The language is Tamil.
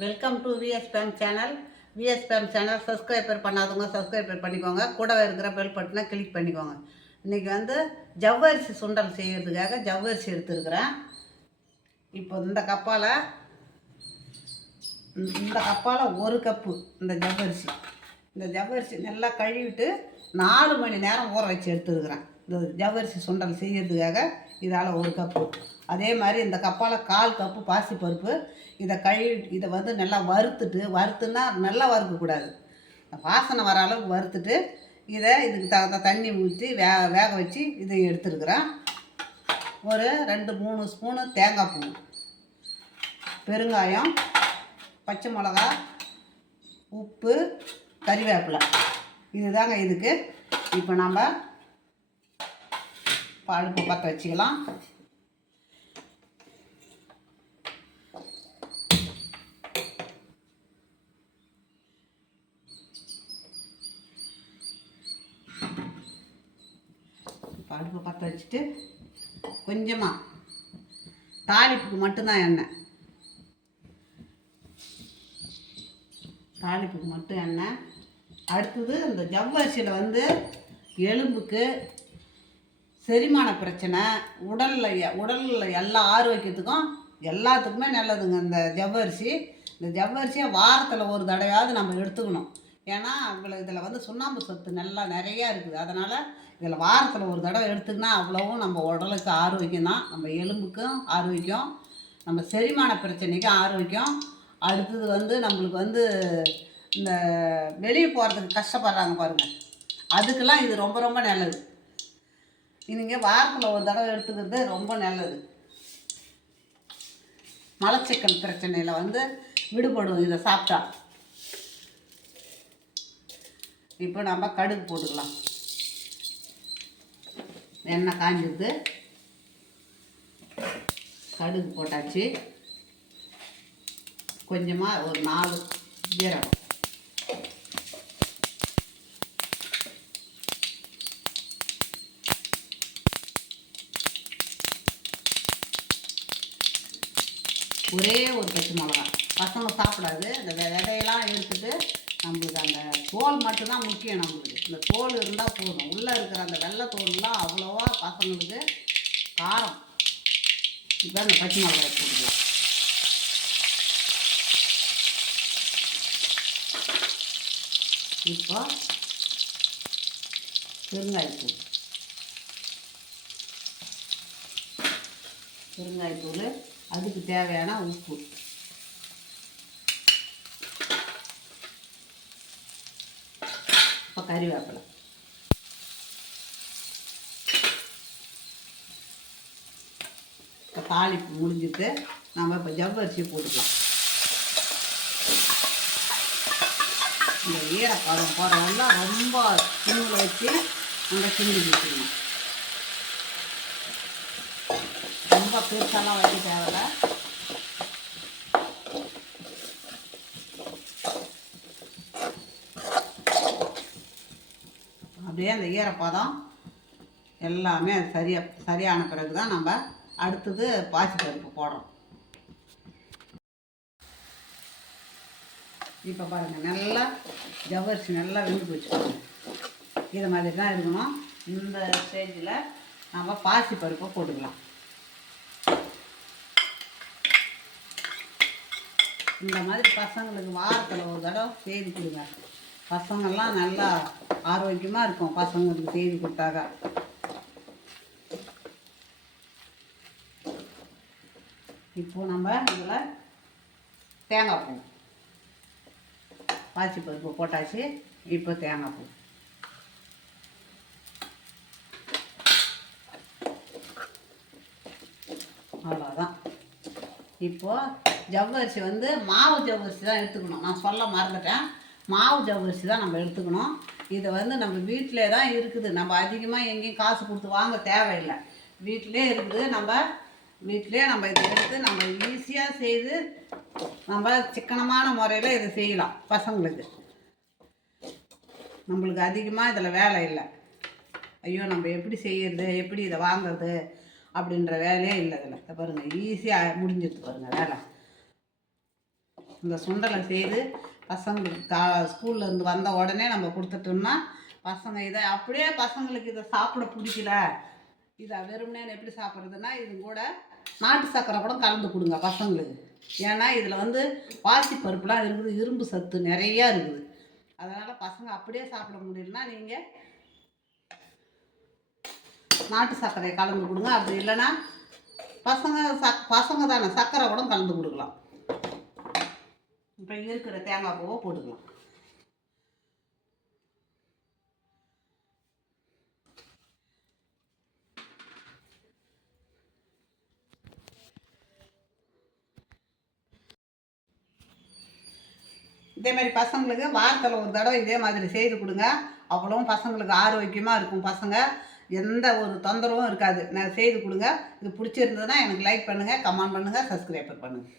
Welcome to VSPM channel. VSPM channel subscriber பண்ணாதவங்க சப்ஸ்கிரைபர் பண்ணிக்கோங்க. கூட இருக்கிற பெல் பட்டனை கிளிக் பண்ணிக்கோங்க. இன்றைக்கி வந்து ஜவ்வரிசி சுண்டல் செய்கிறதுக்காக ஜவ்வரிசி எடுத்துருக்குறேன். இப்போ இந்த கப்பால் ஒரு கப்பு இந்த ஜவ்வரிசி நல்லா கழுவிட்டு 4 மணி நேரம் ஊற வச்சு எடுத்துருக்குறேன். இந்த ஜவ்வரிசி சுண்டல் செய்கிறதுக்காக இதால் ஒரு கப்பு. அதே மாதிரி இந்த கப்பால் 1/4 கப்பு பாசிப்பருப்பு. இதை வந்து நல்லா வறுத்துன்னா நல்லா வறுக்கக்கூடாது, வாசனை வர அளவுக்கு வறுத்துட்டு இதுக்கு தகுந்த தண்ணி ஊற்றி வேக வச்சு இதை எடுத்துருக்குறேன். ஒரு 2-3 ஸ்பூனு தேங்காய் பூ, பெருங்காயம், பச்சை மிளகா, உப்பு, கறிவேப்பிலை, இதுதாங்க இதுக்கு. இப்போ நம்ம அடுப்பு பற்ற வச்சுக்கலாம். அடுப்பு பற்ற வச்சுட்டு கொஞ்சமாக தாளிப்புக்கு மட்டும்தான் எண்ணெய், அடுத்தது இந்த ஜவ்வரிசியில் வந்து எலும்புக்கு, செரிமான பிரச்சனை, உடலில் எல்லா ஆரோக்கியத்துக்கும் எல்லாத்துக்குமே நல்லதுங்க இந்த ஜவ்வரிசியை வாரத்தில் ஒரு தடவையாவது நம்ம எடுத்துக்கணும். ஏன்னா இதில் வந்து சுண்ணாம்பு சத்து நிறையா இருக்குது. அதனால் இதில் வாரத்தில் ஒரு தடவை எடுத்துக்கினா அவ்வளவும் நம்ம உடலுக்கு ஆரோக்கியம் தான். நம்ம எலும்புக்கும் ஆரோக்கியம், நம்ம செரிமான பிரச்சனைக்கும் ஆரோக்கியம். அடுத்தது வந்து நம்மளுக்கு வந்து இந்த வெளியே போகிறதுக்கு கஷ்டப்படுறாங்க பாருங்கள், அதுக்கெல்லாம் இது ரொம்ப ரொம்ப நல்லது. நீங்கள் வாரத்தில் ஒரு தடவை எடுத்துக்கிறது ரொம்ப நல்லது. மலச்சிக்கல் பிரச்சனையில் வந்து விடுபடும் இதை சாப்பிட்டா. இப்போ நம்ம கடுகு போட்டுக்கலாம். எண்ணெய் காஞ்சிடுது, கடுகு போட்டாச்சு. கொஞ்சமாக ஒரு 4 ஜீரகம், ஒரே ஒரு பச்சை மிளகா. பசங்க சாப்பிடாது, இந்த விதையெல்லாம் எடுத்துட்டு நம்மளுக்கு அந்த தோல் மட்டும்தான் முக்கியம். நம்மளுக்கு இந்த தோல் இருந்தால் போதும். உள்ளே இருக்கிற அந்த வெள்ளை தோல்லாம் அவ்வளோவா பசங்களுக்கு காரம். இப்போ அந்த பச்சை மிளகாய் போட்டுக்கலாம். இப்போ பெருங்காயத்தூள், அதுக்கு தேவையான உப்பு, இப்போ கறிவேப்பிலை, இப்போ தாளிப்பு முடிஞ்சிட்டு நம்ம இப்போ ஜவ்வரிசியை போட்டுக்கலாம். இந்த ஈரப்பதம் போடுறதெல்லாம் ரொம்ப சிம்மில் வச்சு நம்ம கிண்டி வச்சுக்கணும். ரொம்ப பெருசாலாம் வைக்க தேவையில்ல. அப்படியே அந்த ஈரப்பதம் எல்லாமே சரியான பிறகு தான் நம்ம அடுத்தது பாசிப்பருப்பு போடுறோம். இப்போ பாருங்கள், நல்லா ஜவ்வரிசி நல்லா வெந்து போச்சுக்கோங்க. இது மாதிரி தான் இருக்கணும். இந்த ஸ்டேஜில் நம்ம பாசிப்பருப்பை போட்டுக்கலாம். இந்த மாதிரி பசங்களுக்கு வாரத்தில் ஒரு தடவை செய்து கொடுங்க. பசங்கள்லாம் நல்லா ஆரோக்கியமாக இருக்கும் பசங்களுக்கு செய்து கொடுத்தாக்கா. இப்போது நம்ம இதில் தேங்காய் பூ, பாசிப்பருப்பு போட்டாச்சு. இப்போ தேங்காய் பூ, அவ்வளோதான். இப்போது ஜவ்வரிசி வந்து மாவு ஜவ்வரிசி தான் எடுத்துக்கணும். நான் சொல்ல மறந்துட்டேன், மாவு ஜவ்வரிசி தான் நம்ம எடுத்துக்கணும். இதை வந்து நம்ம வீட்டிலே தான் இருக்குது. நம்ம அதிகமாக எங்கேயும் காசு கொடுத்து வாங்க தேவையில்லை, வீட்டிலே இருக்குது. வீட்டிலே நம்ம இதை எடுத்து நம்ம ஈஸியாக செய்து நம்ம சிக்கனமான முறையில் இதை செய்யலாம். பசங்களுக்கு நம்மளுக்கு அதிகமாக இதில் வேலை இல்லை. ஐயோ நம்ம எப்படி செய்கிறது, எப்படி இதை வாங்கிறது அப்படின்ற வேலையே இல்லை. இதில் பாருங்கள், ஈஸியாக முடிஞ்சிருது பாருங்கள் வேலை. இந்த சுண்டலை செய்து பசங்களுக்கு ஸ்கூல்லேருந்து வந்த உடனே நம்ம கொடுத்துட்டோம்னா பசங்க இதை அப்படியே பசங்களுக்கு இதை சாப்பிட பிடிக்கல, இதை வெறுமனே எப்படி சாப்பிட்றதுன்னா இது கூட நாட்டு சர்க்கரை கூட கலந்து கொடுங்க பசங்களுக்கு. ஏன்னா இதில் வந்து பாசிப்பருப்புலாம் இருக்குது, இரும்பு சத்து நிறையா இருக்குது. அதனால் பசங்க அப்படியே சாப்பிட முடியலன்னா நீங்கள் நாட்டு சர்க்கரையை கலந்து கொடுங்க. அப்படி இல்லைன்னா பசங்க தானே சர்க்கரை கூட கலந்து கொடுக்கலாம். இப்போ இருக்கிற தேங்காய் பூவை போட்டுக்கலாம். இதே மாதிரி பசங்களுக்கு வாரத்தில் ஒரு தடவை இதே மாதிரி செய்து கொடுங்க. அவ்வளவும் பசங்களுக்கு ஆரோக்கியமாக இருக்கும். பசங்க எந்த ஒரு தொந்தரவும் இருக்காது. நான் செய்து கொடுங்க. இது பிடிச்சிருந்ததுன்னா எனக்கு லைக் பண்ணுங்கள், கமெண்ட் பண்ணுங்கள், சப்ஸ்கிரைப் பண்ணுங்கள்.